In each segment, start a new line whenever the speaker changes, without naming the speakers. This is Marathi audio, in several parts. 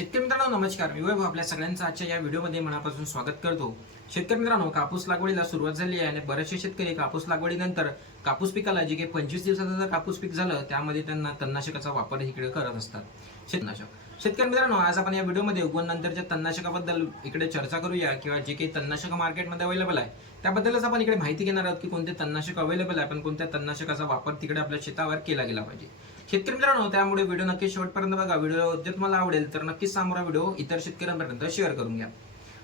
शेतकरी मित्रांनो नमस्कार. मी वैभव आपल्या सगळ्यांचं आजच्या या व्हिडिओमध्ये मनापासून स्वागत करतो. शेतकरी मित्रांनो कापूस लागवडीला सुरुवात झाली आहे आणि बरेचसे शेतकरी कापूस लागवडीनंतर कापूस पिकाला जे काही पंचवीस दिवसाचं जर कापूस पीक झालं त्यामध्ये त्यांना तणनाशकाचा वापर इकडे करत असतात. शेतनाशक. शेतकरी मित्रांनो आज आपण या व्हिडिओमध्ये उगवण नंतरच्या तणनाशकाबद्दल इकडे चर्चा करूया किंवा जे काही तणनाशक मार्केटमध्ये अवेलेबल आहे त्याबद्दलच आपण इकडे माहिती घेणार आहोत की कोणते तणनाशक अवेलेबल आहे पण कोणत्या तणनाशकाचा वापर तिकडे आपल्या शेतावर केला गेला पाहिजे. शेतकरी मित्रांनो त्यामुळे व्हिडिओ नक्की शेवटपर्यंत बघा. व्हिडिओ जर तुम्हाला आवडेल तर नक्कीच सामोरा व्हिडिओ इतर शेतकऱ्यांपर्यंत शेअर करून घ्या.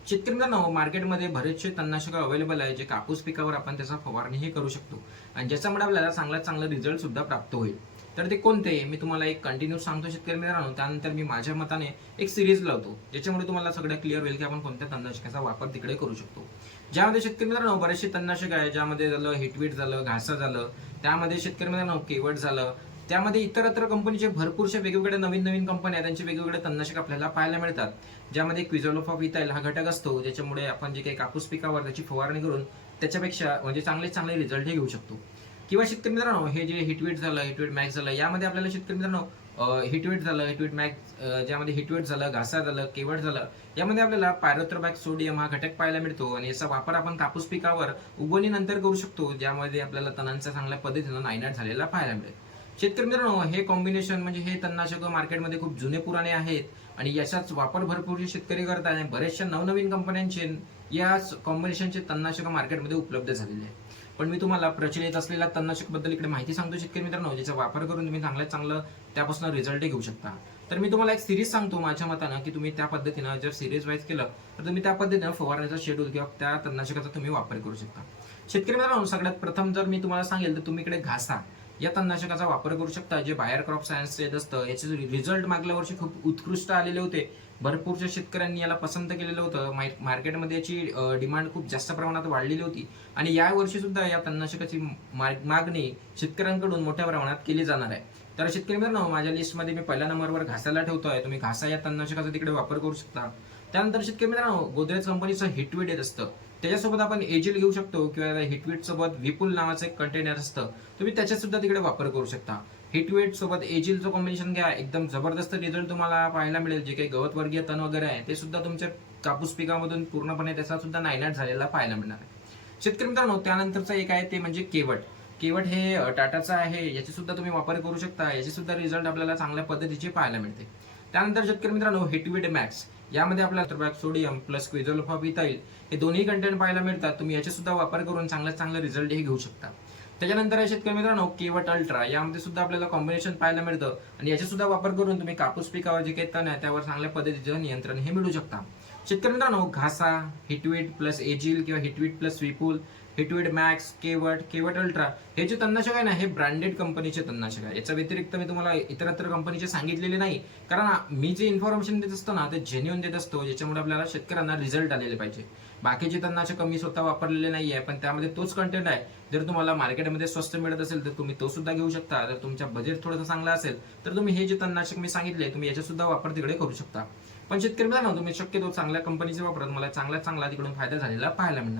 शेतकरी मित्रांनो मार्केटमध्ये बरेचसे तणनाशक अवेलेबल आहे जे कापूस पिकावर आपण त्याचा फवारणीही करू शकतो. आणि ज्याच्यामुळे आपल्याला चांगला चांगला रिझल्ट सुद्धा प्राप्त होईल. तर ते कोणते? मी तुम्हाला एक कंटिन्यू सांगतो शेतकरी मित्रांनो. त्यानंतर मी माझ्या मताने एक सिरीज लावतो ज्याच्यामुळे तुम्हाला सगळं क्लिअर होईल की आपण कोणत्या तणनाशकाचा वापर तिकडे करू शकतो. ज्यामध्ये शेतकरी मित्रांनो बरेचसे तणनाशक आहे ज्यामध्ये झालं हिटवीट झालं घासा झालं. त्यामध्ये शेतकरी मित्रांनो केवट झालं. त्यामध्ये इतरत्र कंपनीचे भरपूरशे वेगवेगळ्या नवीन नवीन कंपन्या त्यांचे वेगवेगळे तणनाशक आपल्याला पाहायला मिळतात. ज्यामध्ये क्विझोलोफॉप इथाईल हा घटक असतो ज्याच्यामुळे आपण जे काही कापूस पिकावर त्याची फवारणी करून त्याच्यापेक्षा म्हणजे चांगले चांगले रिझल्ट हे घेऊ शकतो. किंवा शेतकरी मित्रांनो हे जे हिटवेट झालं हिटवेट मॅक्स झालं यामध्ये आपल्याला शेतकरी मित्रांनो हिटवेट झालं हिटवेट मॅक्स ज्यामध्ये हिटवेट झालं घासा झालं केवट झालं यामध्ये आपल्याला पायरोत्रबॅक सोडियम हा घटक पाहायला मिळतो. आणि याचा वापर आपण कापूस पिकावर उगवणीनंतर करू शकतो ज्यामध्ये आपल्याला तणांचा चांगल्या पद्धतीनं नायनाट झालेला पाहायला मिळेल. शेतकरी मित्रांनो हे कॉम्बिनेशन म्हणजे हे तणनाशक मार्केटमध्ये खूप जुने पुराणे आहेत आणि याचाच वापर भरपूर शेतकरी करत आणि बऱ्याचशा नवनवीन कंपन्यांचे या कॉम्बिनेशनचे तणनाशक मार्केटमध्ये उपलब्ध झालेले आहेत. पण मी तुम्हाला प्रचलित असलेल्या तणनाशकबद्दल इकडे माहिती सांगतो शेतकरी मित्रांनो ज्याचा वापर करून तुम्ही चांगल्यात चांगलं त्यापासून रिझल्ट घेऊ शकता. तर मी तुम्हाला एक सिरीज सांगतो माझ्या मतानं की तुम्ही त्या पद्धतीनं जर सिरीज वाईज केलं तर तुम्ही त्या पद्धतीनं फवारण्याचा शेड्यूल किंवा त्या तणनाशकाचा तुम्ही वापर करू शकता. शेतकरी मित्रांनो सगळ्यात प्रथम जर मी तुम्हाला सांगेल तर तुम्ही इकडे घासा. या तणनाशकाचा वापर करू शकता. जे बाहेर क्रॉप सायन्स येत असतं याचे रिझल्ट मागल्या वर्षी खूप उत्कृष्ट आलेले होते. भरपूरशा शेतकऱ्यांनी याला पसंत केलेलं होतं. माई- मार्केटमध्ये याची डिमांड खूप जास्त प्रमाणात वाढलेली होती. आणि या वर्षी सुद्धा या तणनाशकाची मा- मागणी शेतकऱ्यांकडून मोठ्या प्रमाणात केली जाणार आहे. तर शेतकरी मित्रांनो माझ्या लिस्टमध्ये मी पहिल्या नंबरवर घासाला आहे तुम्ही घासा या तणनाशकाचा तिकडे वापर करू शकता. त्यानंतर शेतकरी मित्रांनो गोदरेज कंपनीचं हिटवीड येत असतं. त्याच्यासोबत आपण एजिल घेऊ शकतो किंवा हिटवेट सोबत विपुल नावाचं एक कंटेनर असतं. तुम्ही त्याच्यात सुद्धा तिकडे वापर करू शकता. हिटवेट सोबत एजिलचं कॉम्बिनेशन घ्या. एकदम जबरदस्त रिझल्ट तुम्हाला पाहायला मिळेल. जे काही गवत वर्गीय तण वगैरे आहे ते सुद्धा तुमच्या कापूस पिकामधून पूर्णपणे त्याचा सुद्धा नायनाट झालेला पाहायला मिळणार आहे. शेतकरी मित्रांनो त्यानंतरचं एक आहे ते म्हणजे केवट. केवट हे टाटाचं आहे. याची सुद्धा तुम्ही वापर करू शकता. याचे सुद्धा रिझल्ट आपल्याला चांगल्या पद्धतीचे पाहायला मिळते. त्यानंतर शेतकरी मित्रांनो हिटविड मॅक्स यामध्ये आपल्याला सोडियम प्लस क्विझोलोफॉप इथाईल हे दोन्ही कंटेंट पाहायला मिळतात. तुम्ही याचे सुद्धा वापर करून चांगला चांगला रिझल्टही घेऊ शकता. त्याच्यानंतर आहे शेतकरी मित्रांनो केवट अल्ट्रा यामध्ये सुद्धा आपल्याला कॉम्बिनेशन पाहायला मिळतं. आणि याचा सुद्धा वापर करून तुम्ही कापूस पिकावर जे काही तण आहे त्यावर चांगल्या पद्धतीचं नियंत्रण हे मिळू शकता. शेतकरी मित्रांनो घासा हिटवीट प्लस एजिल किंवा Hitweed plus Vipul Hitweed max केवट केवट अल्ट्रा हे जे तणनाशक आहे ना हे ब्रँडेड कंपनीचे तणनाशक आहे. याच्या व्यतिरिक्त मी तुम्हाला इतरत्र कंपनीचे सांगितलेले नाही. कारण मी जे इन्फॉर्मेशन देत असतो ना ते जेन्युन देत असतो ज्याच्यामुळे आपल्याला शेतकऱ्यांना रिझल्ट आलेले पाहिजे. बाकीचे तणनाशक मी स्वतः वापरलेले नाही आहे पण त्यामध्ये तोच कंटेंट आहे. जर तुम्हाला मार्केटमध्ये स्वस्त मिळत असेल तर तुम्ही तो सुद्धा घेऊ शकता. जर तुमच्या बजेट थोडंसं चांगलं असेल तर तुम्ही हे जे तणनाशक मी सांगितले तुम्ही याचा सुद्धा वापर तिकडे करू शकता. पण शेतकरी मित्रांनो तुम्ही शक्यतो चांगल्या कंपनीचे वापरत मला चांगला चांगला तिकडून फायदा झालेला पाहायला मिळणार.